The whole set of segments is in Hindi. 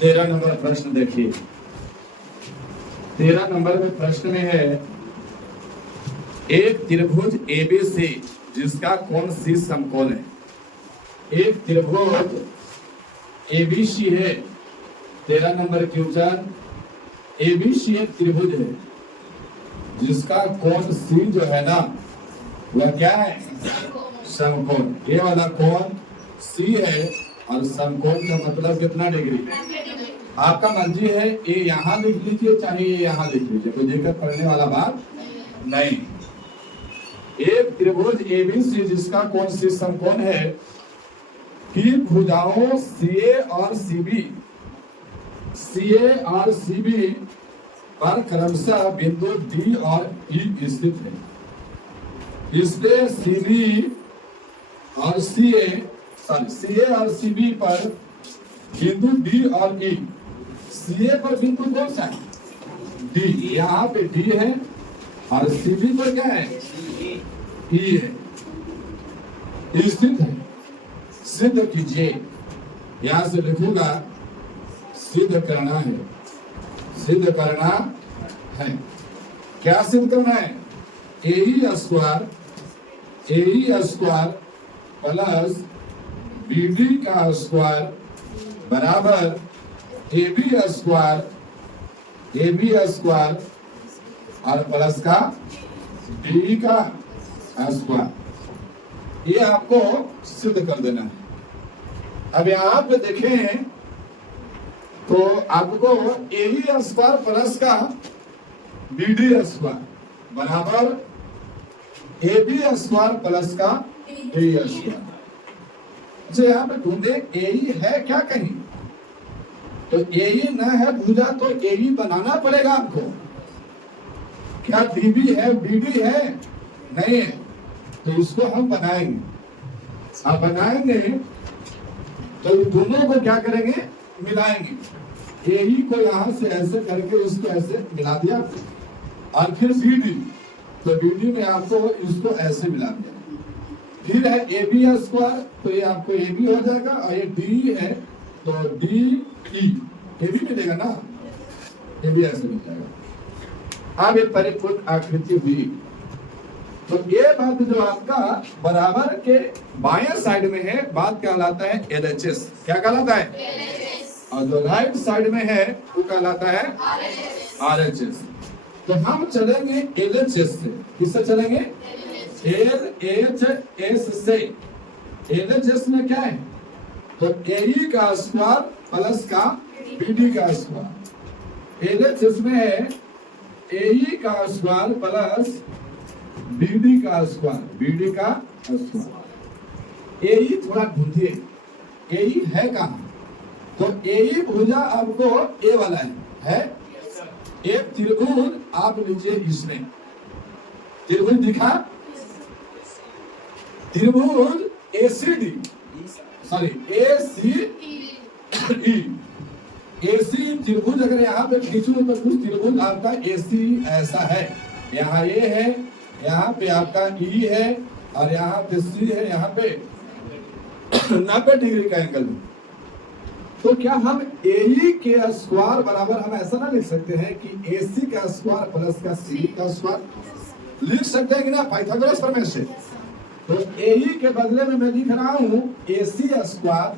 13 नंबर प्रश्न देखिए। 13 नंबर में प्रश्न में है, एक त्रिभुज एबीसी जिसका कोण सी समकोण है। एक त्रिभुज एबीसी है, 13 नंबर क्वेश्चन। एबीसी एक त्रिभुज है जिसका कोण सी जो है ना वह क्या है? समकोण। ये वाला कोण सी है और समकोण का मतलब कितना डिग्री? आपका मर्जी है, ये यहाँ लिख लीजिए चाहे ये यहाँ लिख लीजिए, कोई दिक्कत पड़ने वाला बात नहीं। एक त्रिभुज एबीसी जिसका कोण सी समकोण है कि भुजाओं सीए और सीबी पर क्रमशः बिंदु डी और ई स्थित है। इसलिए सीए और सीबी पर बिंदु डी और ई। सीए पर बिंदु कौन सा है? डी। यहाँ पे डी है और सीबी पर क्या है? ई है, स्थित है। सिद्ध कीजिए। यहां से लिखूंगा सिद्ध करना है, सिद्ध करना है। क्या सिद्ध करना है? ए स्क्वायर प्लस बीडी का स्क्वायर बराबर ए बी स्क्वायर और प्लस का डी का स्क्वायर। ये आपको सिद्ध कर देना है। अब यहाँ पे देखें तो आपको ए बी स्क्वायर प्लस का बी डी स्क्वायर बराबर ए बी स्क्वायर प्लस का डी स्क्वायर। अच्छा, यहाँ पे ढूंढे ए है क्या कहीं? तो ए न है भुजा तो ए बनाना पड़ेगा आपको। क्या डीबी है, बीडी है? नहीं है, तो इसको हम बनाएंगे। अब बनाएंगे तो दोनों को क्या करेंगे? मिलाएंगे। ए को यहां से ऐसे करके इसको ऐसे मिला दिया और फिर बीडी, तो बीडी में आपको इसको ऐसे मिला दिया। फिर है ए बी स्क्वायर, तो ये आपको ए बी हो जाएगा और ये डी है तो डी ई ए बी मिलेगा ना, ए बी ऐसे मिल जाएगा। अब ये परिपूर्ण आकृति हुई। तो ये बात जो आपका बराबर के बाएं साइड में है बात कहलाता है एलएचएस। क्या कहलाता है? और जो राइट साइड में है वो कहलाता है आरएचएस। तो हम चलेंगे एलएचएस से। किससे चलेंगे? एलएचएस से। एलएचएस में क्या है? तो ए का स्क्वायर प्लस का बीडी का स्क्वायर। एलएचएस में है ए का स्क्वायर प्लस बीडी का स्क्वायर, बीडी का स्क्वायर। ए थोड़ा ढूंढिए, ए है कहाँ? तो ए भुजा आपको ए वाला है? एक त्रिभुज आप लीजिए, इसमें त्रिभुज दिखा, त्रिभुज एसीडी, सॉरी एसी त्रिभुज अगर यहाँ पे खींचू तो कुछ त्रिभुज आपका एसी ऐसा है। यहाँ ए है, यहाँ पे आपका ई है और यहाँ पे सी है, यहाँ पे 90 डिग्री का एंगल है। तो क्या हम ए के स्क्वायर बराबर हम ऐसा ना लिख सकते हैं कि एसी का स्क्वायर प्लस का सी का स्क्वायर? लिख सकते हैं कि ना पाइथागोरस प्रमेय से। तो ए के बदले में मैं लिख रहा हूं एसी स्क्वायर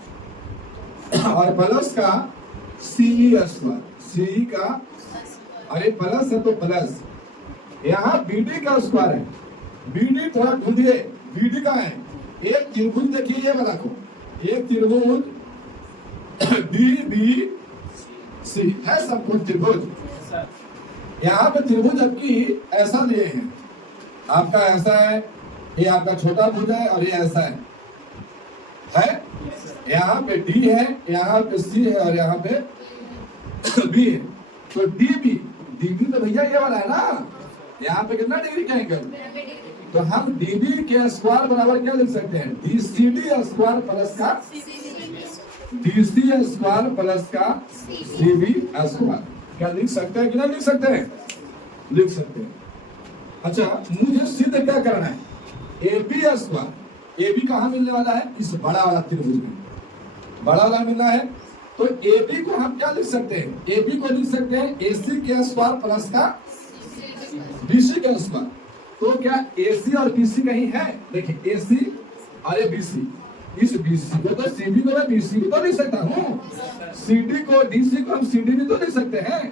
और प्लस का सी स्क्वायर। सी का, अरे प्लस है तो प्लस, यहाँ बीडी का स्क्वायर है। बीडी थोड़ा ढूंढिए, बीडी का है? एक त्रिभुज देखिए, ये वाला को, एक त्रिभुज डी बी सी है समकोण त्रिभुज। यहाँ पे त्रिभुज आपकी ऐसा लिए हैं, आपका ऐसा है, ये आपका छोटा भुज है और ये ऐसा है? यहाँ पे डी है, यहाँ पे सी है और यहाँ पे बी है। तो डीबी तो भैया ये वाला है ना, यहाँ पे कितना डिग्री का एंगल? तो हम डीबी के स्क्वायर बराबर क्या लिख सकते हैं? डीसीडी स्क्वायर प्लस का डीसी स्क्वायर प्लस का सीबी स्क्वायर। क्या लिख सकते हैं कि नहीं लिख सकते हैं? लिख सकते हैं। अच्छा, मुझे सिद्ध क्या करना है? A B square. A B कहाँ मिलने वाला है? इस बड़ा वाला त्रिभुज में। बड़ा वाला मिलना है तो AB को हम क्या लिख सकते हैं? AB को लिख सकते हैं AC के स्क्वायर प्लस का BC का स्क्वायर। तो क्या AC और BC कहीं है? देखिए AC और ये BC, इस BC को तो CB को मैं BC भी तो लिख सकता हूँ, CD को DC को हम CD भी तो लिख सकते हैं।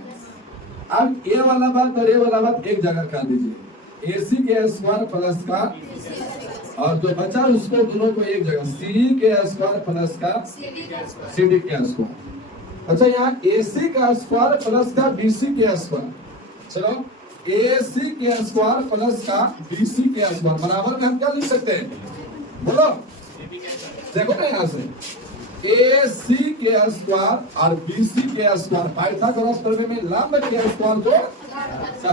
अब ये वाला बात और ये वाला बात एक जगह कर दीजिए, AC के स्क्वायर प्लस का, और जो बचा उसको दोनों को एक जगह C के स्क्वायर प्लस का CD के स्क्वायर। अच्छा यहाँ AC का स्क्वायर प्लस का BC के स्क्वायर, चलो AC के स्क्वायर प्लस का BC के स्क्वायर बराबर में हम क्या लिख सकते हैं? बोलो, देखो ना यहाँ से AC के स्क्वायर और BC के स्क्वायर, पाइथागोरस प्रमेय में लंब के स्क्वायर को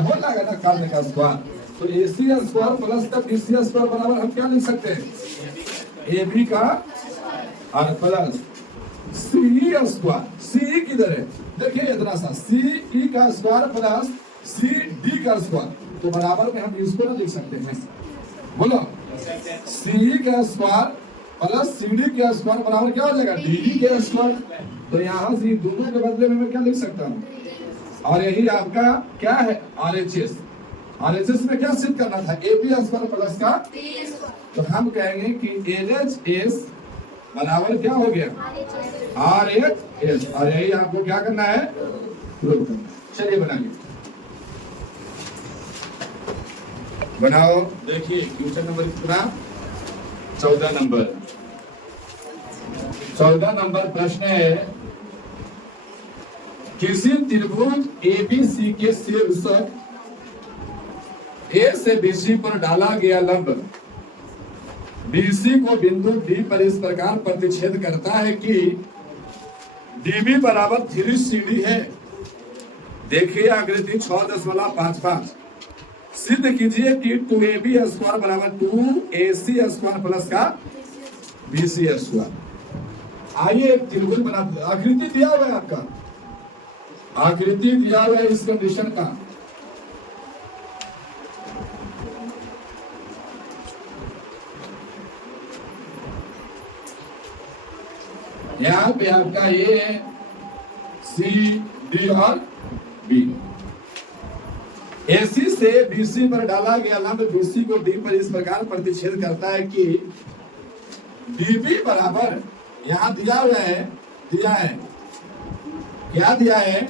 हो लगा ना कर्ण का स्क्वायर, तो AC स्क्वायर प्लस का BC स्क्वायर बराबर हम क्या लिख सकते हैं? AB का और प्लस CE स्क्वायर। CE किधर है? देखिए इतना सा CE का स्क्वायर प्लस CD का स्क्वायर, तो बराबर में हम इसको लिख सकते हैं। बोलो, CE का स्क्वायर प्लस CD के स्क्वायर बराबर क्या हो जाएगा? DD के स्क्वायर। तो यहाँ से दोनों के बदले में मैं क्या लिख सकता हूँ? और यही आपका क्या है? RHS। RHS में क्या सिद्ध करना था? AB स्क्वायर प्लस का, तो हम कहेंगे कि LHS बराबर क्या हो गया? RHS। और यही आपको क्या करना है? प्रूव करना। चलिए बनाइए, बनाओ। देखिए क्वेश्चन नंबर कितना? 14 नंबर। 14 नंबर प्रश्न है, किसी त्रिभुज ABC के शीर्ष A से BC पर डाला गया लंब BC को बिंदु D पर इस प्रकार प्रतिच्छेद करता है कि DB बराबर 3CD है। देखिए आकृति 6.55। सिद्ध कीजिए कि 2AB स्क्वायर बराबर 2AC स्क्वायर प्लस का BC स्क्वायर। आइए एक त्रिभुज बनाते हैं। आकृति दिया हुआ है आपका, आकृति दिया हुआ है इस कंडीशन का। यहाँ पे आपका ये है C, D और B। AC से BC पर डाला गया लंब BC को D पर इस प्रकार प्रतिच्छेद करता है कि DB बराबर, यहाँ दिया हुआ है, दिया है क्या दिया है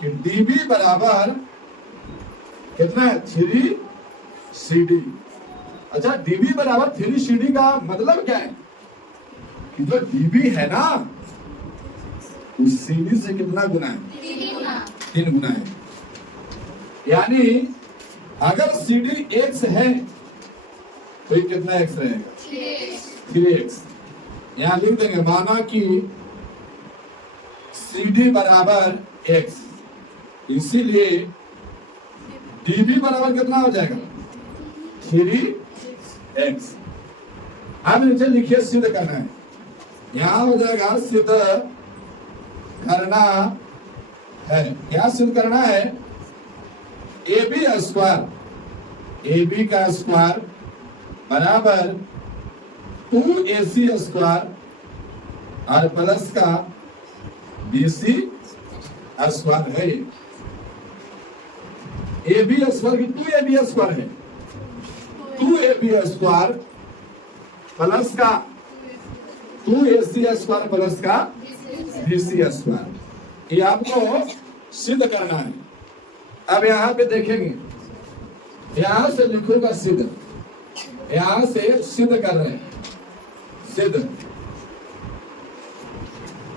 कि DB बराबर कितना है? 3CD। अच्छा DB बराबर 3CD का मतलब क्या है? कि जो DB है ना उस CD से कितना गुना है? 3 गुना है। यानी अगर CD x है तो ये कितना x रहेगा? 3x। यहां लिख देंगे, माना कि CD बराबर x, इसीलिए DB बराबर कितना हो जाएगा? 3x। अब नीचे लिखिए सिद्ध करना है। यहां हो जाएगा सिद्ध करना है। क्या सिद्ध करना है? AB स्क्वायर, AB का स्क्वायर बराबर 2AC स्क्वायर और प्लस का BC स्क्वायर है। AB स्क्वायर की 2AB स्क्वायर है, 2AB स्क्वायर प्लस का 2AC स्क्वायर प्लस का BC स्क्वायर। ये आपको सिद्ध करना है। अब यहां पे देखेंगे, यहां से लिखूंगा सिद्ध, यहां से सिद्ध कर रहे हैं।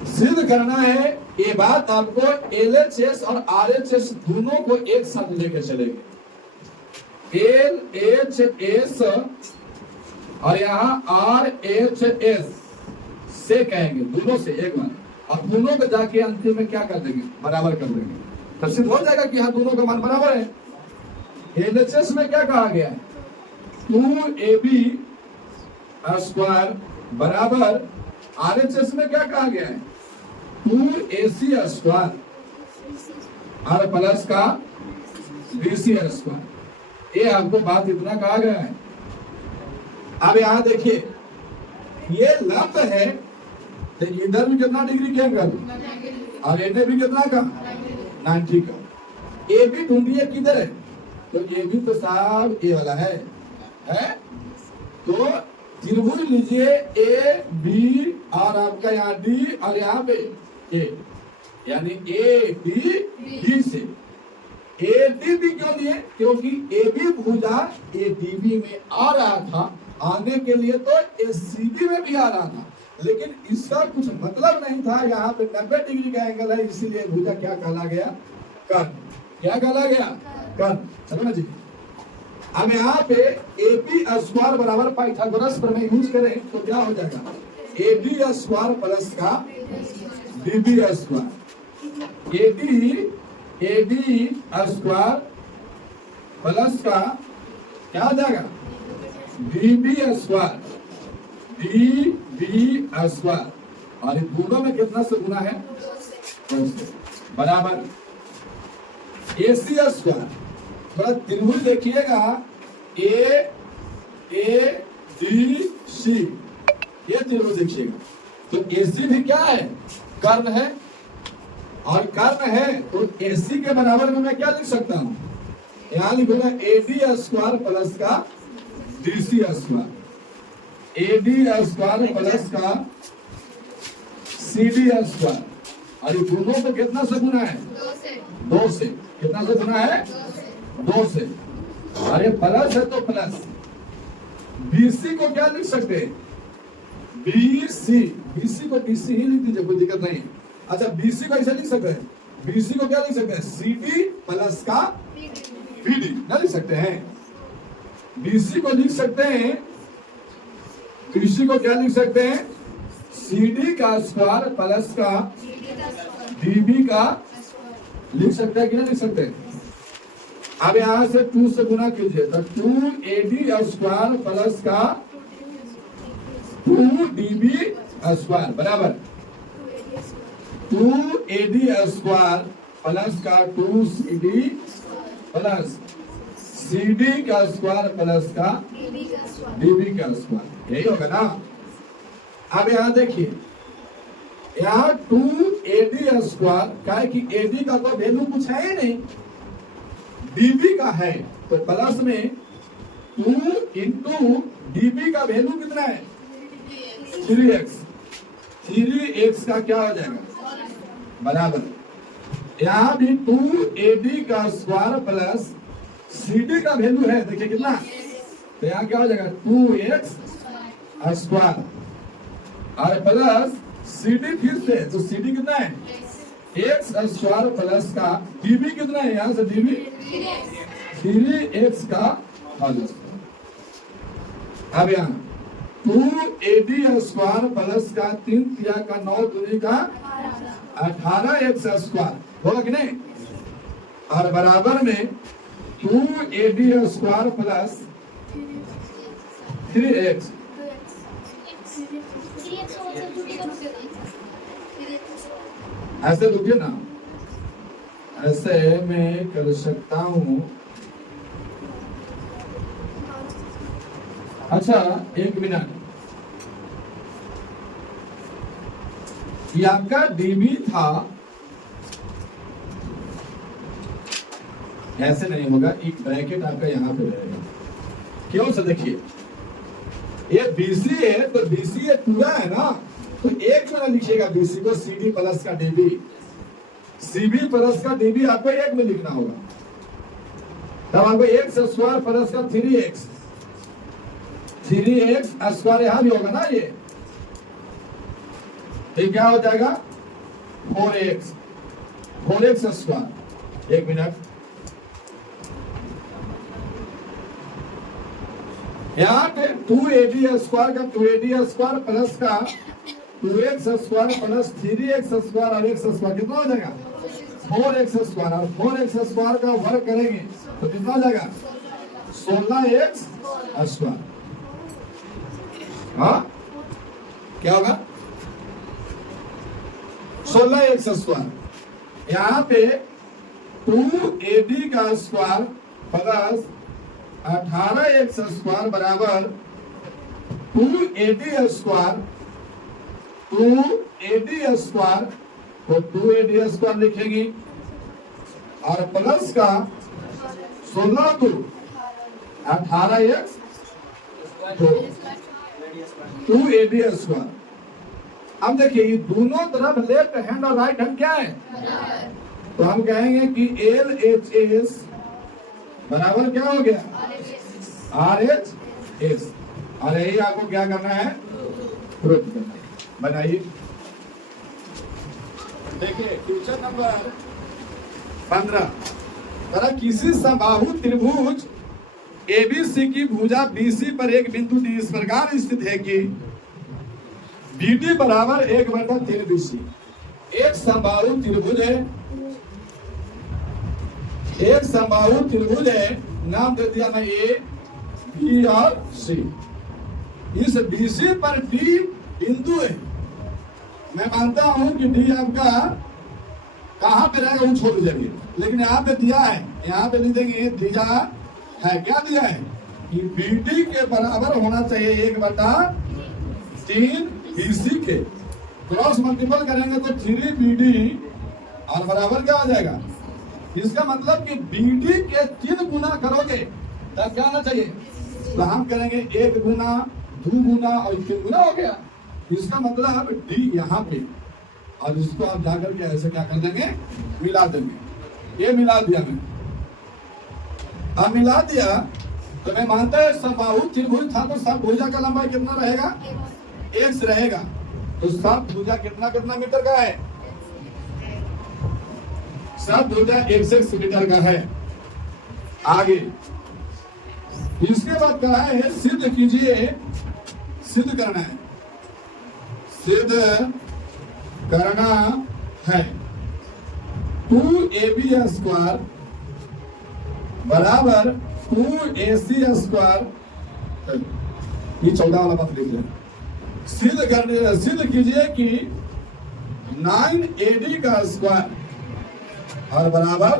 सिद्ध करना है। ये बात आपको LHS और RHS दोनों को एक साथ लेकर चलेंगे। LHS और यहाँ RHS से कहेंगे, दोनों से एक बार, और दोनों को जाके अंतिम में क्या कर देंगे? बराबर कर देंगे। तब सिद्ध हो जाएगा कि हाँ दोनों का मान बराबर है। LHS में क्या कहा गया है? 2AB स्क्वायर बराबर, RHS में क्या कहा गया है? 2AC स्क्वायर और प्लस का BC स्क्वायर। ये आपको बात इतना कहा गया है। अब यहां देखिए, ये लंब है तो इधर भी कितना डिग्री के एंगल और इधर भी कितना का 90 का। ए बी ढूंढिए किधर है, तो ए बी तो साहब ए वाला है तो त्रिभुज लीजिए ए बी और आपका यहाँ डी और यहाँ पे ए, यानी ए बी बी से ए डी बी क्यों लिए, क्योंकि ए बी भुजा ए डी बी में आ रहा था, आने के लिए तो ए सी बी में भी आ रहा था, लेकिन इसका कुछ मतलब नहीं था। यहाँ पे 90 डिग्री का एंगल है, इसीलिए भुजा क्या कहला गया, कर्ण। क्या कहला गया, कर्ण। चलो ना जी, अब यहाँ पे ए बी स्क्वायर बराबर पाइथागोरस प्रमेय यूज करें तो क्या हो जाएगा, ए बी स्क्वायर प्लस का D B square, A D square plus का क्या हो जाएगा, D B square, D B square, और इन दोनों में कितना से गुना है, बराबर ए सी स्क्वायर। थोड़ा त्रिभुज देखिएगा, ए डी सी, ये त्रिभुज देखिएगा, तो ए सी भी क्या है, कर्ण है, और कर्ण है तो ए सी के बराबर में मैं क्या लिख सकता हूं, यहां लिखूंगा ए डी स्क्वायर प्लस का D C square, A D square plus का सी डी स्क्वायर, और ये दोनों को कितना से गुना है, 2 से। कितना से गुना है, 2 से। अरे प्लस है तो प्लस, बीसी को क्या लिख सकते हैं, बीसी, बीसी को बीसी ही लिख दीजिए, कोई दिक्कत नहीं। अच्छा बीसी को ऐसे लिख सकते हैं, बीसी को क्या लिख सकते हैं, सी डी प्लस का बीडी, ना लिख सकते हैं। बीसी को लिख सकते हैं, बीसी को क्या लिख सकते हैं, सी डी का स्क्वायर प्लस का डीबी का लिख सकते हैं कि नहीं लिख सकते। अब यहां से 2 से गुना कीजिए तो 2 ए डी स्क्वायर प्लस का 2 डीबी स्क्वायर बराबर 2 ए डी स्क्वायर प्लस का 2 C D plus C D का स्क्वायर प्लस का डीबी का स्क्वायर, यही होगा ना। अब यहां देखिए, यहाँ 2 ए डी स्क्वायर का है कि ए डी का तो वैल्यू कुछ है ही नहीं, डीबी का है, तो प्लस में 2 इंटू डीबी का वैल्यू कितना है, 3x, 3x का क्या हो जाएगा बराबर, यहाँ भी 2 ए डी का स्क्वायर प्लस सी डी का वैल्यू है, देखिए कितना, तो यहाँ क्या हो जाएगा 2x स्क्वायर और प्लस सी डी फिर से, तो सी डी कितना है, एक्स स्क्वायर प्लस का डीबी कितना है, यहाँ से डीबी 3x का होल। अब यहाँ 2 ए डी स्क्वायर प्लस का 3 तिया का 9 दूनी का 18x स्क्वायर होगा कि नहीं, और बराबर में 2 ए डी स्क्वायर प्लस 3x, ऐसे रुकिए ना, ऐसे मैं कर सकता हूं। अच्छा 1 मिनट, ये आपका डीबी था, ऐसे नहीं होगा, एक ब्रैकेट आपका यहाँ पे रहेगा, क्यों से देखिए, ये बीसी है तो बीसी ये पूरा है ना, तो एक में लिखिएगा बीसी को, सी डी प्लस का डीबी, सीबी प्लस का डीबी आपको एक में लिखना होगा, तब आपको एक्स स्क्वायर प्लस का 3x, 3x स्क्वायर यहां भी होगा ना, ये क्या हो जाएगा 4x स्क्वायर। 1 मिनट, यहाँ पे 2 ए डी स्क्वायर का 2 ए डी स्क्वायर प्लस का 2x square plus 3x square और x स्क्वायर कितना हो जाएगा 4x स्क्वायर, और 4x स्क्वायर का वर्ग करेंगे तो कितना हो जाएगा 16x स्क्वायर। हाँ क्या होगा 16x स्क्वायर। यहाँ पे 2AD का स्क्वायर प्लस 18x स्क्वायर बराबर 2AD स्क्वायर 2AD स्क्वायर, तो 2AD स्क्वायर लिखेंगी और प्लस का 16 को 18x 2AD स्क्वायर। अब देखिए ये दोनों तरफ लेफ्ट हैंड और राइट हैंड क्या है, तो हम कहेंगे कि LHS बराबर क्या हो गया, RHS। और यही आपको क्या करना है, प्रूफ करना है। बनाइए, देखिए क्वेश्चन नंबर 15। किसी समबाहु त्रिभुज ABC की भुजा BC पर एक बिंदु D इस प्रकार स्थित है कि BD बराबर 1/3 BC। एक समबाहु त्रिभुज है, एक समबाहु त्रिभुज है, नाम दे दिया मैं A, B और C। इस BC पर D बिंदु है। मैं मानता हूं कि D आपका कहां पे रहेगा वो छोड़ दीजिए, लेकिन यहाँ पे दिया है, यहाँ पे नहीं देंगे, दिया है, क्या दिया है कि BD के बराबर होना चाहिए 1/3 BC के। क्रॉस मल्टीपल करेंगे तो 3BD और बराबर क्या हो जाएगा, इसका मतलब कि BD के 3 गुना करोगे तब क्या होना चाहिए, तो हम करेंगे 1 गुना 2 गुना और 3 गुना हो गया। इसका मतलब D यहाँ पे, और इसको आप जाकर के ऐसे क्या कर देंगे, मिला देंगे। ये मिला दिया मैं, अब मिला दिया तो मैं मानता है समबाहु त्रिभुज था, तो सब भुजा का लंबाई कितना रहेगा, x रहेगा। तो सब भुजा कितना कितना मीटर का है, सब भुजा 1 मीटर का है। आगे इसके बाद कहा है सिद्ध कीजिए, सिद्ध करना है, सिद्ध करना है 2AB स्क्वायर बराबर 2AC स्क्वायर। ये 14 वाला बात लिख लें। सिद्ध कीजिए कि 9AD का स्क्वायर और बराबर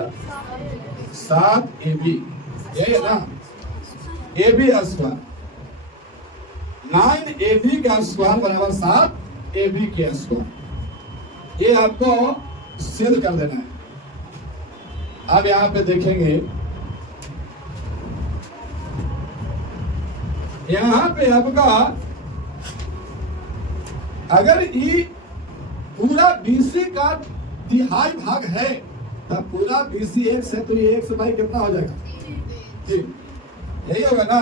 7AB। यही है ना, AB स्क्वायर, 9AD का स्क्वायर बराबर 7AB के स्क्वायर। ये आपको सिद्ध कर देना है। अब यहां पे देखेंगे, यहां पे आपका अगर ये पूरा BC का तिहाई भाग है तब पूरा BC x है, तो ये x बाई कितना हो जाएगा, 3। यही होगा ना।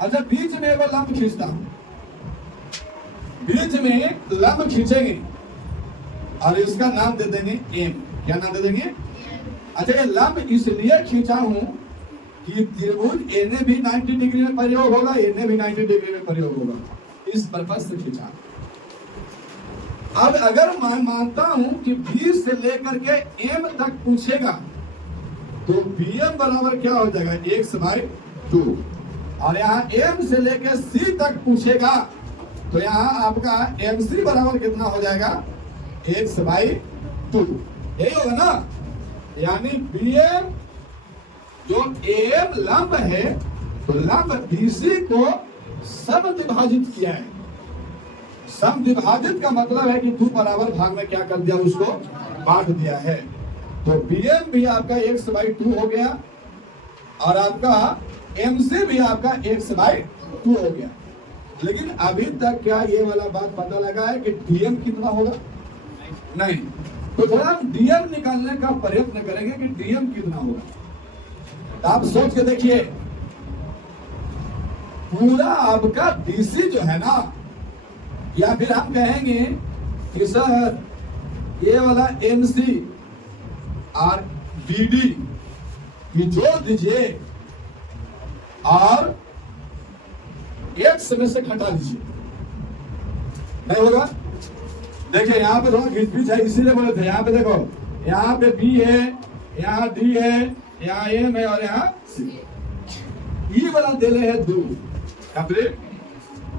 अच्छा बीच में एक लंब खींचता हूं, बीच में लंब खींचेंगे और इसका नाम दे देंगे M। क्या नाम दे देंगे, अच्छा ये लंब इसलिए खींचा हूं कि त्रिभुज NA भी 90 डिग्री में प्रयोग होगा, NA भी 90 डिग्री में प्रयोग होगा, इस पर्पस से खींचा। अब अगर मैं मानता हूं कि B से लेकर के M तक पूछेगा तो BM बराबर क्या हो जाएगा, x/2। और यहाँ M से लेकर C तक पूछेगा तो यहाँ आपका MC बराबर कितना हो जाएगा, x/2। यही होगा ना। यानी BM जो AM लंब है तो लंब BC को समद्विभाजित किया है। समद्विभाजित का मतलब है कि 2 बराबर भाग में क्या कर दिया, उसको बांट दिया है। तो BM भी आपका x/2 हो गया और आपका MC भी आपका x/2 हो गया। लेकिन अभी तक क्या ये वाला बात पता लगा है कि DM कितना होगा, नहीं। तो थोड़ा हम DM निकालने का प्रयत्न करेंगे कि DM कितना होगा। तो आप सोच के देखिए, पूरा आपका BC जो है ना, या फिर हम कहेंगे कि सर ये वाला MC और BD की जोड़ दीजिए और x में से घटा दीजिए, नहीं होगा। देखिए यहाँ पे थोड़ा घिसपिच है, इसीलिए बोले थे। यहाँ पे देखो, यहाँ पे B है, यहाँ D है, यहाँ M है और यहाँ C। E वाला दे रहे हैं 2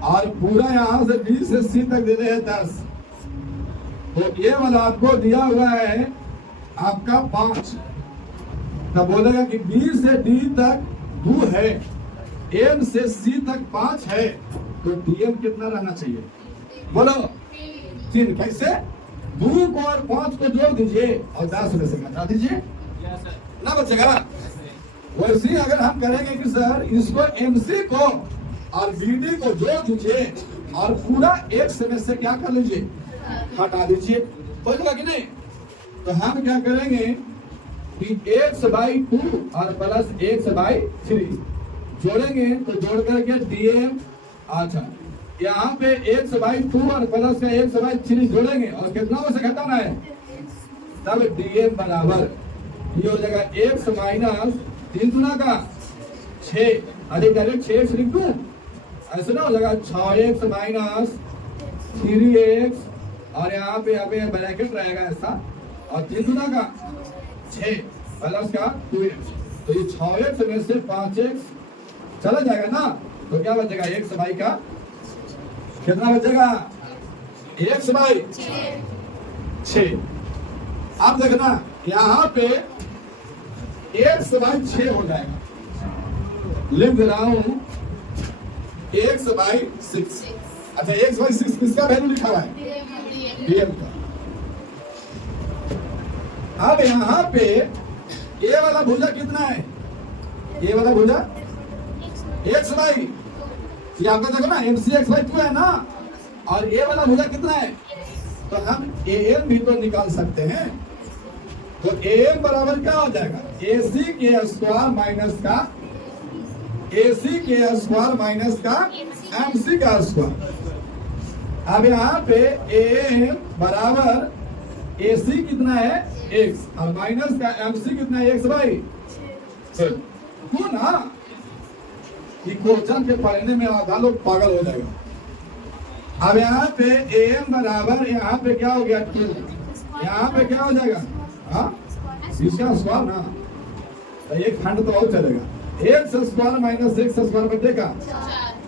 और पूरा यहाँ से B से C तक दे रहे हैं 10। तो ये वाला आपको दिया हुआ है आपका 5। तब बोलेगा कि B से D तक 2 है, M से C तक 5 है, तो DM कितना रहना चाहिए, बोलो 3 कैसे 2 को और 5 को जोड़ दीजिए और 10 में से घटा दीजिए ना बचेगा। वैसे ही अगर हम करेंगे कि सर इसको MC को और BD को जोड़ दीजिए और पूरा X में से क्या कर लीजिए हटा दीजिए, बचेगा कि नहीं। तो हम क्या करेंगे कि x/2 और प्लस x/3 जोड़ेंगे तो जोड़ करके DM। अच्छा यहाँ पे x/2 और प्लस का x/3 जोड़ेंगे और कितना में से घटाना है तब DM बराबर ये हो जाएगा x माइनस 3 गुना का 6 अधिक डायरेक्ट 6 लिख दूं ऐसे ना हो जाएगा 6x माइनस 3x और यहाँ पे ब्रैकेट रहेगा ऐसा और 3 गुना का 6 प्लस का 2x तो ये 6x में से 5x चला जाएगा ना तो क्या बचेगा x बाई का कितना बचेगा x बाई 6। आप देखना यहाँ पे x बाई 6 हो जाएगा, लिख रहा हूं x बाई 6। अच्छा x बाई 6 किसका वैल्यू लिखा हुआ है DM का। अब यहाँ पे a वाला भुजा कितना है a वाला भुजा x बाई ये आपका देखो ना MC x/2 है ना और a वाला भुजा कितना है तो हम AM भी तो निकाल सकते हैं। तो AM बराबर क्या हो जाएगा AC के स्क्वायर माइनस का AC के स्क्वायर माइनस का MC का स्क्वायर। अब यहाँ पे AM बराबर AC कितना है x और माइनस का MC कितना है x बाई क्यों ना क्वेश्चन के पढ़ने में आधा लोग पागल हो जाएगा। अब यहाँ पे AM बराबर यहाँ पे क्या हो गया 2 यहाँ पे क्या हो जाएगा हाँ इसका स्क्वायर ना तो एक खंड तो और चलेगा x स्क्वायर माइनस 6 स्क्वायर बटेगा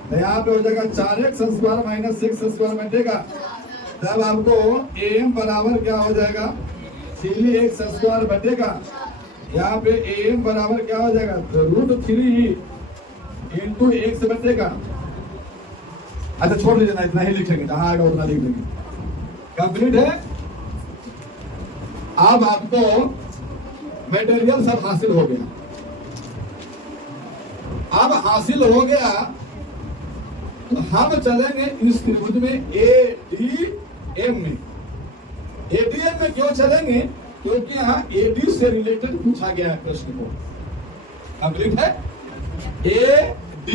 तो यहाँ पे हो जाएगा 4x स्क्वायर माइनस 6 स्क्वायर बटेगा तब आपको AM बराबर क्या हो जाएगा 3x स्क्वायर बटेगा। यहाँ पे AM बराबर क्या हो जाएगा √3 इंटू x बटेगा। अच्छा छोड़ लीजिए ना इतना ही लिखेंगे जहां आएगा उतना लिख देंगे कंप्लीट है। अब आपको मटेरियल सब हासिल हो गया। अब हासिल हो गया तो हम चलेंगे इस त्रिभुज में ADM में। ADM में क्यों चलेंगे क्योंकि यहाँ AD से रिलेटेड पूछा गया है प्रश्न को। कंप्लीट है AD।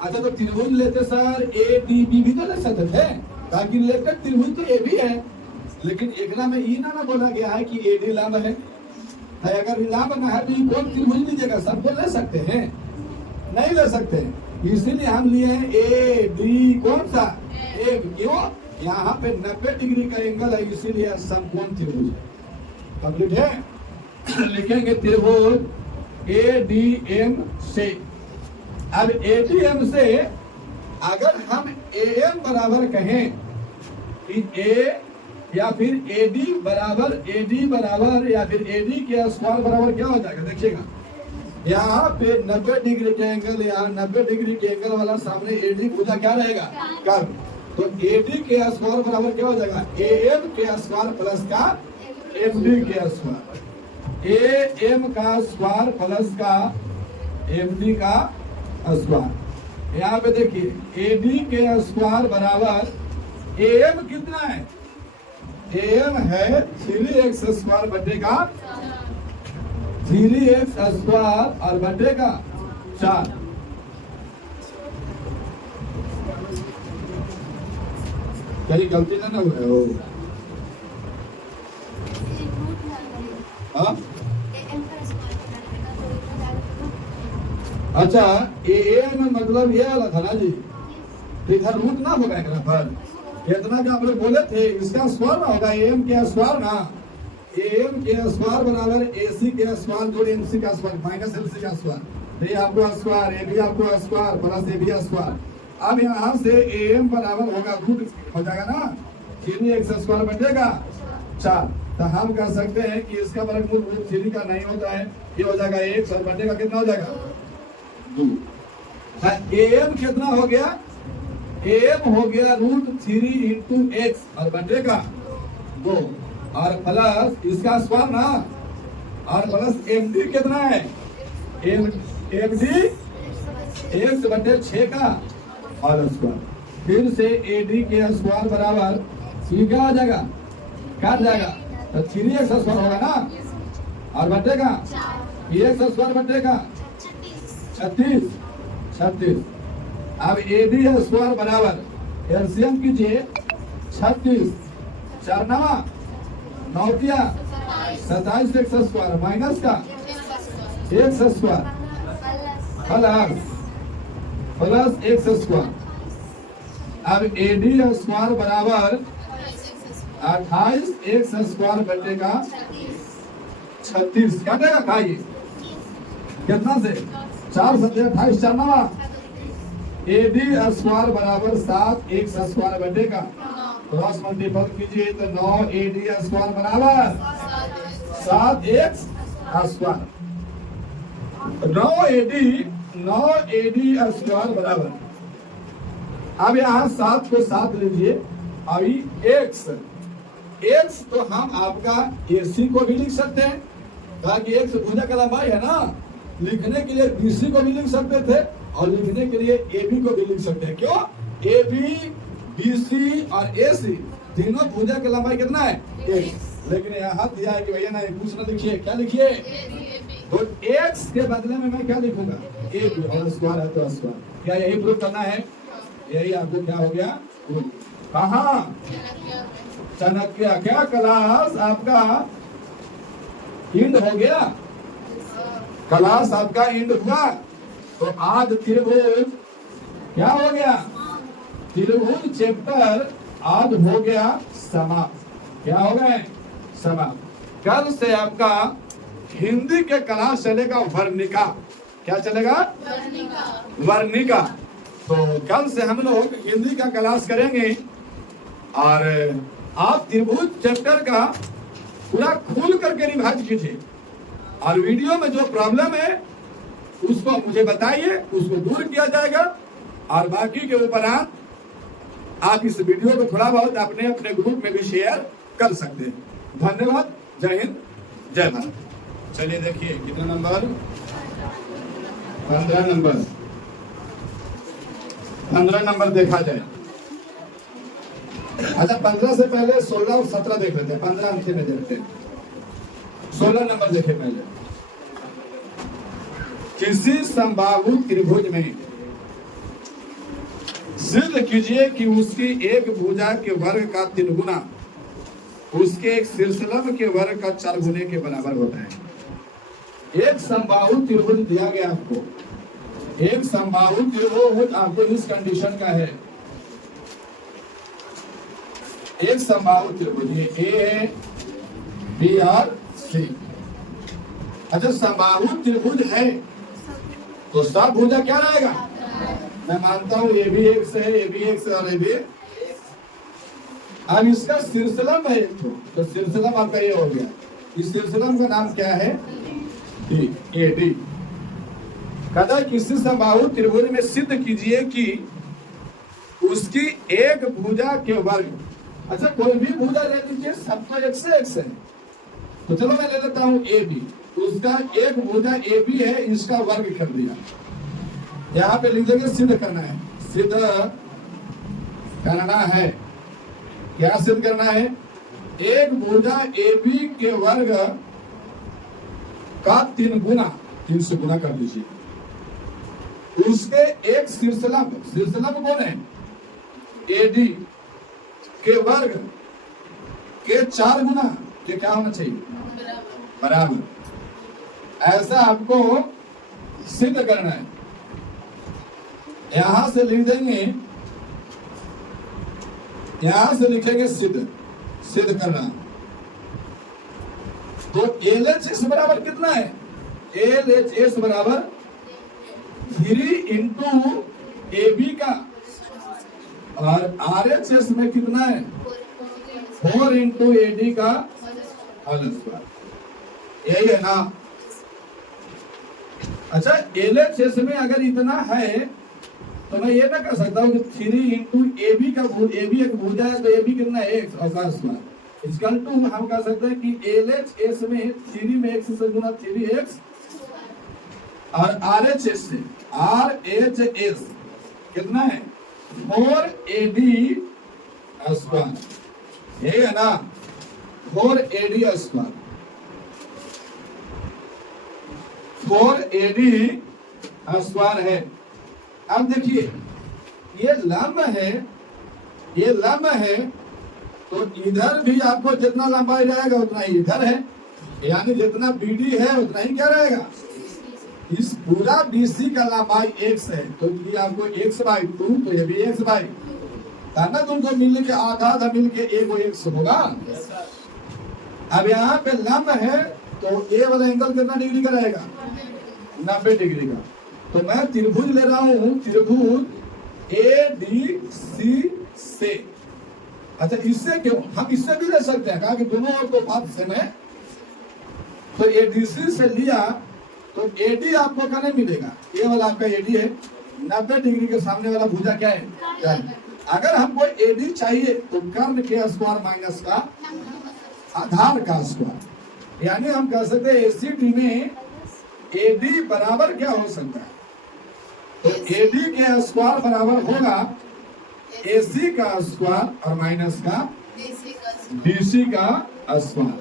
अच्छा तो त्रिभुज लेते सर ADB भी तो ले सकते थे ताकि रिलेटेड त्रिभुज तो AB है लेकिन एक ना में ई ना बोला गया है कि AD लंब है। अगर लंब ना है तो कौन त्रिभुज लीजिएगा सबको ले सकते हैं नहीं ले सकते इसीलिए हम लिए हैं AD कौन सा AB क्यों यहाँ पे 90 डिग्री का एंगल है इसीलिए समकोण त्रिभुज कंप्लीट है। लिखेंगे त्रिभुज ADM से। अब ADM से अगर हम AM बराबर कहें कि A या फिर AD बराबर या फिर AD के स्क्वायर बराबर क्या हो जाएगा देखिएगा यहाँ पे 90 डिग्री के एंगल यहाँ 90 डिग्री के एंगल वाला सामने AD भुजा क्या रहेगा कर्व तो AD के स्क्वायर बराबर क्या हो जाएगा AM के स्क्वायर प्लस का MD के स्क्वायर AM का स्क्वायर प्लस का MD का स्क्वायर। यहाँ पे देखिए AD के स्क्वायर बराबर AM कितना है AM है 3x स्क्वायर बटेगा 3x स्क्वायर और बटेगा 4। कहीं गलती ना हो हाँ? अच्छा AM मतलब ये वाला था ना जी तो इधर रूट ना होगा एक पर इतना जो आप लोग बोले थे इसका स्क्वायर ना होगा AM के स्क्वायर ना AM के स्क्वायर बराबर AC के स्क्वायर जोड़ MC का स्क्वायर माइनस LC का स्क्वायर तो ये आपको स्क्वायर AB आपको स्क्वायर प्लस AB स्क्वायर। अब यहाँ से AM बराबर होगा रूट हो जाएगा ना 3x स्क्वायर बचेगा 4 तो हम कह सकते हैं कि इसका वर्गमूल रूट 3 का नहीं होता है ये हो जाएगा 1 और बचेगा कितना हो जाएगा 2। AM कितना हो गया एम हो गया √3 × और बटेगा 2 और प्लस इसका स्क्वायर ना, और प्लस एमडी कितना है, एमडी x/6 का होल स्क्वायर। फिर से एडी के स्क्वायर बराबर ये क्या हो जाएगा, काट जाएगा तो 3x स्क्वायर होगा ना, और बटेगा x स्क्वायर बटेगा 36। अब एडी स्क्वायर बराबर एलसीएम कीजिए 36 4 9 9 27 x स्क्वायर माइनस का x square plus x square. अब एडी स्क्वायर बराबर 28 x स्क्वायर बटेगा 36 काटेगा खाइए कितना से 4 7 28 4 9 एडी स्क्वायर बराबर 7 x स्क्वायर बटेगा क्रॉस मल्टीपल कीजिए तो 9 एडी स्क्वायर बराबर 7x स्क्वायर। 9 एडी स्क्वायर बराबर, अब यहाँ 7 को 7 लीजिए, अभी x तो हम आपका AC को भी लिख सकते हैं, ताकि x भुजा का लंबाई है ना, लिखने के लिए BC को भी लिख सकते थे और लिखने के लिए AB को भी लिख सकते हैं। क्यों, AB BC और AC तीनों भुजा की लंबाई कितना है x, लेकिन यहाँ दिया है कि भैया ना कुछ ना लिखिए, क्या लिखिए, तो x के बदले में मैं क्या लिखूंगा, AB और स्क्वायर है तो स्क्वायर। क्या यही प्रूफ करना है, यही आपको क्या हो गया, कहा चाणक्य। क्या क्लास आपका इंड हो गया, क्लास आपका इंड हुआ, तो आज त्रिभुज क्या हो गया, त्रिभुज चैप्टर आज हो गया समाप्त। क्या हो गए, समाप्त। कल से आपका हिंदी के क्लास चलेगा वर्णिका। क्या चलेगा, वर्णिका। तो कल से हम लोग हिंदी का क्लास करेंगे और आप त्रिभुज चैप्टर का पूरा खोल करके रिवाइज कीजिए और वीडियो में जो प्रॉब्लम है उसको मुझे बताइए, उसको दूर किया जाएगा। और बाकी के उपरांत आप इस वीडियो को थोड़ा बहुत अपने अपने ग्रुप में भी शेयर कर सकते हैं। धन्यवाद, जय हिंद, जय भारत। चलिए देखिए कितना नंबर, 15 नंबर, 15 नंबर देखा जाए। अच्छा 15 से पहले 16 और 17 देख लेते हैं, 15 अंतिम में देखते हैं। 16 नंबर देखे पहले, किसी समबाहु त्रिभुज में सिद्ध कीजिए कि उसकी एक भुजा के वर्ग का 3 गुना उसके एक शीर्षलंब के वर्ग का 4 गुने के बराबर होता है। एक समबाहु त्रिभुज दिया गया आपको, एक समबाहु त्रिभुज आपको इस कंडीशन का है, एक समबाहु त्रिभुज ये ए है, बी और सी। अच्छा समबाहु त्रिभुज है तो सब भुजा क्या रहेगा, मैं मानता हूं ए भी एक से है, ए भी एक से और ए भी। अब इसका शीर्षलंब है एक तो शीर्षलंब आपका ये हो गया। इस शीर्षलंब का नाम क्या है, एडी। कहता किसी समबाहु त्रिभुज में सिद्ध कीजिए कि उसकी एक भुजा के वर्ग, अच्छा कोई भी भुजा ले लीजिए, सब तो एक से एक से है, तो चलो मैं ले लेता हूं ए बी, उसका एक भुजा ए बी है, इसका वर्ग कर दिया। यहाँ पे लिख देंगे सिद्ध करना है, सिद्ध करना है। क्या सिद्ध करना है, एक भुजा ए बी के वर्ग का 3 गुना, 3 से गुना कर दीजिए। उसके एक शीर्षलंब, शीर्षलंब कौन है, एडी के वर्ग के 4 गुना के क्या होना चाहिए, बराबर। ऐसा आपको सिद्ध करना है। यहां से लिख देंगे, यहां से लिखेंगे सिद्ध, सिद्ध करना। तो LHS बराबर कितना है, LHS बराबर 3 × AB का, और RHS में कितना है 4 × AD का होल स्क्वायर, यही है ना। अच्छा LHS में अगर इतना है तो मैं ये ना कर सकता हूँ कि 3 इंटू ए बी का ए बी एक भुजा है, तो ए बी कितना है x और का स्क्वायर इसकल टू हम कह सकते हैं कि एल एच एस में 3 में x से गुना 3x और आर एच एस से आर एच एस कितना है 4ab स्क्वायर, ये है ना 4ad स्क्वायर, 4ad स्क्वायर है। अब देखिए ये लंब है, ये लंब है, तो इधर भी आपको जितना लंबाई रहेगा उतना ही इधर है, यानी जितना बीडी है उतना ही क्या रहेगा। इस पूरा BC का लंबाई x है, तो ये आपको x/2, तो ये भी x/, ना तुमको मिलने के आधा आधा मिल के एक x होगा। अब यहाँ पे लंब है, तो ए वाला एंगल कितना डिग्री का रहेगा 90 डिग्री का। तो मैं त्रिभुज ले रहा हूँ, त्रिभुज ADC से। अच्छा इससे क्यों, हम इससे भी ले सकते हैं, कहा कि दोनों और को बात सेम है, तो ADC से लिया तो AD आपको क्या नहीं मिलेगा, ये वाला आपका AD है 90 डिग्री के सामने वाला भुजा क्या है, क्या है? अगर हमको AD चाहिए तो कर्ण के स्क्वायर माइनस का आधार का स्क्वायर, यानी हम कह सकते हैं ACD में AD बराबर क्या हो सकता है, तो AD के स्क्वायर बराबर होगा AC का स्क्वायर और माइनस का DC का स्क्वायर।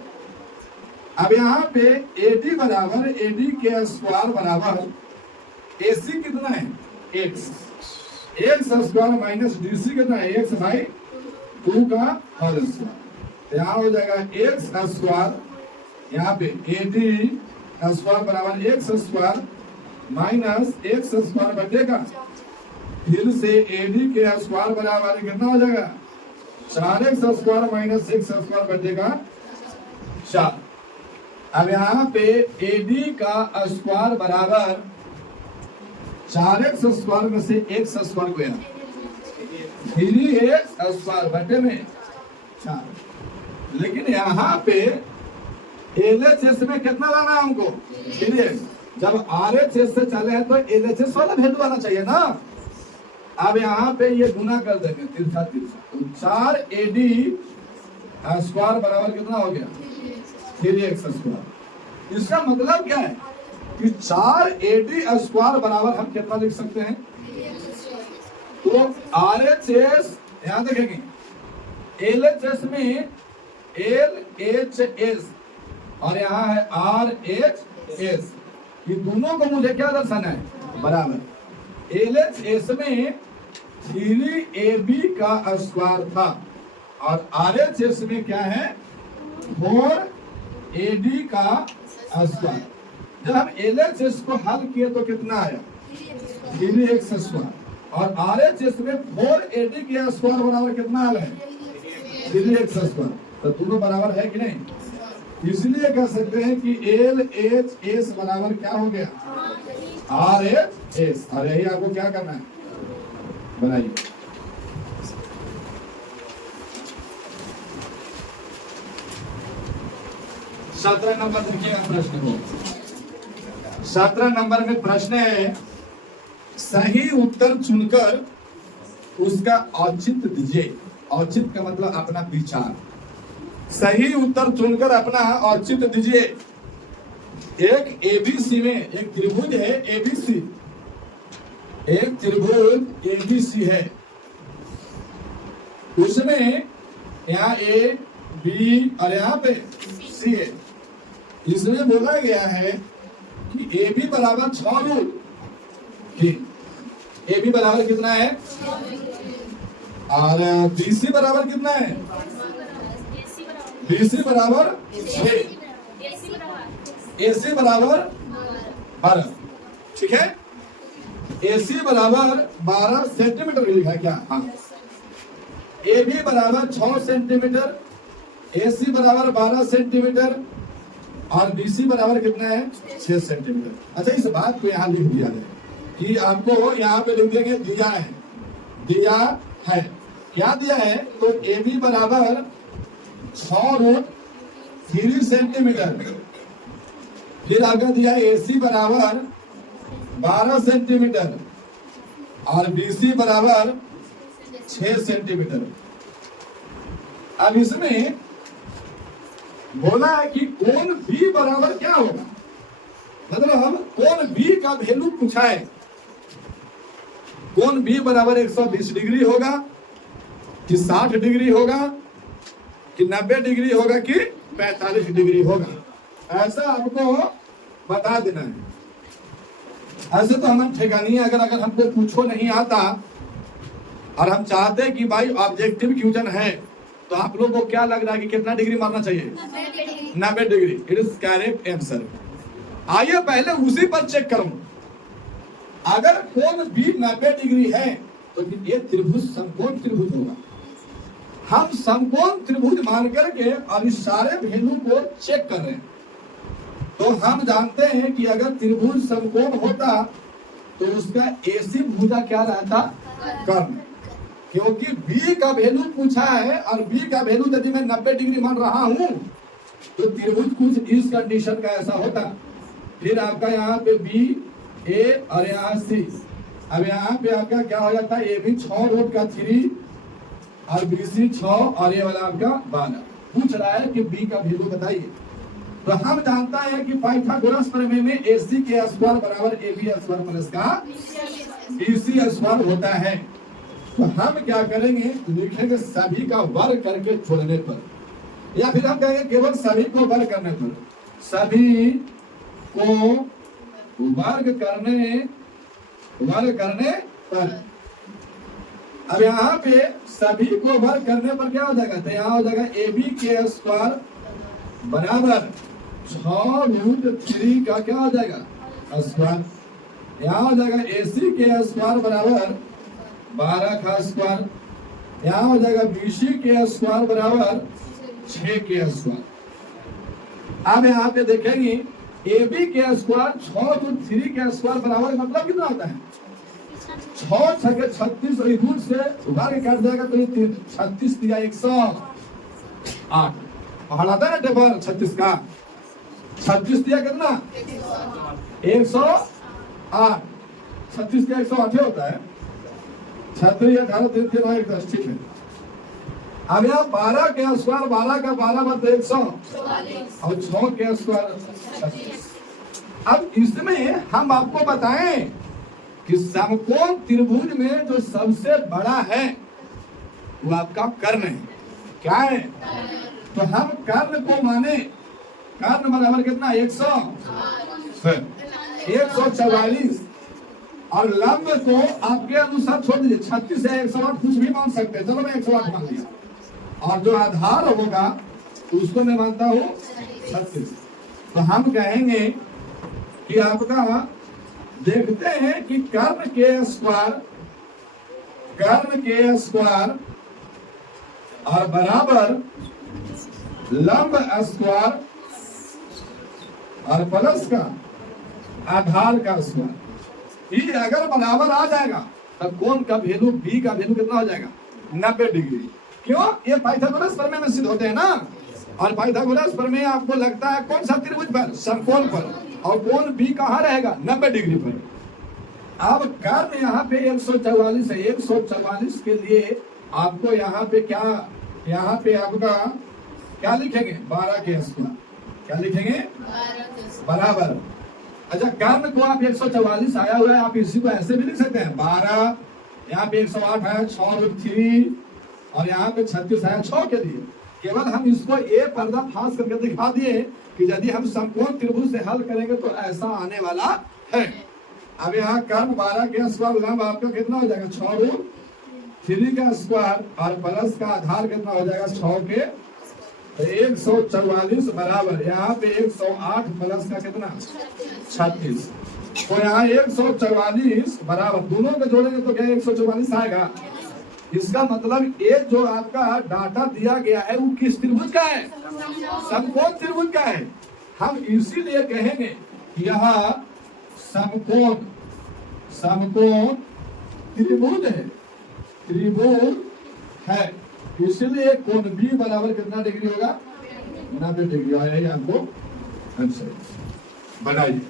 अब यहाँ पे AD बराबर AD के स्क्वायर बराबर AC कितना है x, x square minus DC कितना है x/2 का होल स्क्वायर। यहाँ हो जाएगा x स्क्वायर, यहाँ पे AD स्क्वायर बराबर x square minus x square बटेगा, फिर से AD के स्क्वायर बराबर कितना हो जाएगा 4x square minus x square बटेगा 4। अब यहाँ पे AD का स्क्वायर बराबर 4x स्क्वायर में से x स्क्वायर गया 3x स्क्वायर बटे में 4। लेकिन यहाँ पे LHS में कितना लाना है हमको 3x, जब RHS से चले हैं तो LHS वाला वैल्यू आना चाहिए ना। अब यहाँ पे ये गुना कर देंगे तिरछा तिरछा, तो 4AD स्क्वायर बराबर कितना हो गया 3x स्क्वायर। इसका मतलब क्या है कि 4AD स्क्वायर बराबर हम कितना लिख सकते हैं, तो RHS यहाँ देखेंगे LHS में LHS और यहाँ है RHS, ये दोनों को मुझे क्या दर्शाना है बराबर। LHS में 3AB का स्क्वायर था और RHS में क्या है 4AD का स्क्वायर। जब हम LHS को हल किए तो कितना आया 3x स्क्वायर, और RHS में 4AD के स्क्वायर बराबर कितना आया है 3x स्क्वायर, तो दोनों बराबर है कि नहीं। इसलिए कह सकते हैं कि LHS बराबर क्या हो गया RHS, और यही आपको क्या करना है बनाइए। सत्रह नंबर देखिएगा प्रश्न को। 17 नंबर में प्रश्न है सही उत्तर चुनकर उसका औचित्य दीजिए। औचित्य का मतलब अपना विचार। सही उत्तर चुनकर अपना औचित्य दीजिए। एक ABC में एक त्रिभुज है ABC, एक त्रिभुज ABC है, उसमें यहाँ A B और यहाँ पे C है। इसमें बोला गया है कि AB बराबर 6 रूट 3, AB बराबर कितना है और BC बराबर कितना है, BC बराबर 6, AC बराबर 12, ठीक है। AC बराबर 12 सेंटीमीटर लिखा है क्या, हाँ। AB बराबर 6 सेंटीमीटर, AC बराबर 12 सेंटीमीटर और BC बराबर कितना है 6 सेंटीमीटर। अच्छा इस बात को यहाँ लिख दिया जाए कि आपको यहाँ पे लिख देंगे दिया है क्या दिया है, तो AB बराबर 6 रूट 3 सेंटीमीटर, फिर आगे दिया AC बराबर 12 सेंटीमीटर, और BC बराबर 6 सेंटीमीटर। अब इसमें बोला है कि कोण B बराबर क्या होगा, मतलब हम कोण B का वैल्यू पूछा है। कोण B बराबर 120 डिग्री होगा कि 60 डिग्री होगा कि 90 डिग्री होगा कि 45 डिग्री होगा, ऐसा आपको बता देना है। ऐसे तो हमें ठेकानी है, अगर हमको पूछो नहीं आता और हम चाहते हैं कि भाई ऑब्जेक्टिव क्वेश्चन है, तो आप लोग को क्या लग रहा है कि कितना डिग्री मारना चाहिए? 90 degree. It is correct answer. आइए पहले उसी पर चेक करूं। अगर कोण B 90 डिग्री है तो ये त्रिभुज समकोण त्रिभुज होगा। हम समकोण त्रिभुज मान करके और इस सारे वैल्यू को चेक कर रहे हैं, तो हम जानते हैं कि अगर त्रिभुज समकोण होता तो उसका AC भुजा क्या रहता? कर्ण। क्योंकि B का वैल्यू पूछा है और B का वैल्यू यदि मैं 90 डिग्री मान रहा हूं तो त्रिभुज कुछ इस कंडीशन का ऐसा होता। फिर आपका यहाँ पे B A और यहाँ C, अब यहाँ पे आपका क्या हो जाता है? AB 6 रूट का 3 और BC 6 और ये वाला आपका 12। पूछ रहा है कि B का वैल्यू बताइए। तो हम जानता है कि पाइथागोरस प्रमेय में AC के स्क्वायर बराबर AB स्क्वायर प्लस का BC स्क्वायर होता है। तो हम क्या करेंगे, लिखेंगे सभी का वर्ग करके छोड़ने पर, या फिर हम कहेंगे केवल सभी को वर्ग करने पर। सभी को वर्ग करने पर। अब यहाँ पे सभी को वर्ग करने पर क्या हो जाएगा? तो यहाँ हो जाएगा AB के स्क्वायर बराबर 6 रूट 3 का क्या हो जाएगा? स्क्वायर। यहाँ हो जाएगा AC के स्क्वायर बराबर 12 का स्क्वायर। यहाँ हो जाएगा BC के स्क्वायर बराबर 6 के स्क्वायर। अब यहाँ पे देखेंगे AB के स्क्वायर 6 रूट 3 के स्क्वायर बराबर मतलब कितना होता है? 6 छके 36 रूट से वर्ग काट जाएगा तो ये 36 दिया 108। पढ़ाता है ना टेबल 36 का, 36 दिया कितना? 108। 36 दिया 108 होता है। 36 18 3 3 9 1 10, ठीक है। अब यहाँ 12 के स्क्वायर 12 का 12 मतलब 144 और 6 के स्क्वायर 36। अब इसमें हम आपको बताएं कि समकोण त्रिभुज में जो सबसे बड़ा है वो आपका कर्ण है। क्या है? तो हम कर्ण को माने, कर्ण बराबर कितना? 144 और लंब को आपके अनुसार छोड़ दीजिए, 36 है 108 कुछ भी मान सकते हैं। चलो मैं 108 मान लिया, और जो आधार होगा उसको मैं मानता हूँ 36। तो हम कहेंगे कि आपका देखते हैं कि कर्ण के स्क्वायर और बराबर लंब स्क्वायर और प्लस का आधार का स्क्वायर, ये अगर बराबर आ जाएगा तब कोण का वैल्यू B का वैल्यू कितना हो जाएगा? 90 डिग्री। क्यों? ये पाइथागोरस प्रमेय में सिद्ध होते हैं ना। और पाइथागोरस प्रमेय आपको लगता है कौन सा त्रिभुज पर? समकोण पर। और कोण B कहाँ रहेगा? 90 डिग्री पर। अब कर्ण यहाँ पे 144 है। 144 के लिए आपको यहाँ पे क्या, यहाँ पे आपका क्या लिखेंगे? 12 के स्क्वायर। क्या लिखेंगे? बराबर। अच्छा, कर्ण को आप 144 आया हुआ है, आप इसी को ऐसे भी लिख सकते हैं 12, यहाँ पे 108 है 6 रूट 3 और यहाँ पे 36 है 6 के लिए। केवल हम इसको ए पर्दा फास करके दिखा दिए कि यदि हम समकोण त्रिभुज से हल करेंगे तो ऐसा आने वाला है। अब यहाँ कर्ण 12 के स्क्वायर लंब आपका कितना हो जाएगा? 6 रूट 3 का स्क्वायर और प्लस का आधार कितना हो जाएगा? 6 के 144 बराबर यहाँ पे 108 प्लस का कितना? 36। तो यहाँ 144 बराबर दोनों को जोड़ेंगे तो क्या 144 आएगा। इसका मतलब ये जो आपका डाटा दिया गया है वो किस त्रिभुज का है? समकोण त्रिभुज का है। हम इसीलिए कहेंगे यहाँ समकोण त्रिभुज है, इसलिए कोण B बराबर कितना डिग्री होगा? 90 डिग्री। आया आपको आंसर। बनाइए।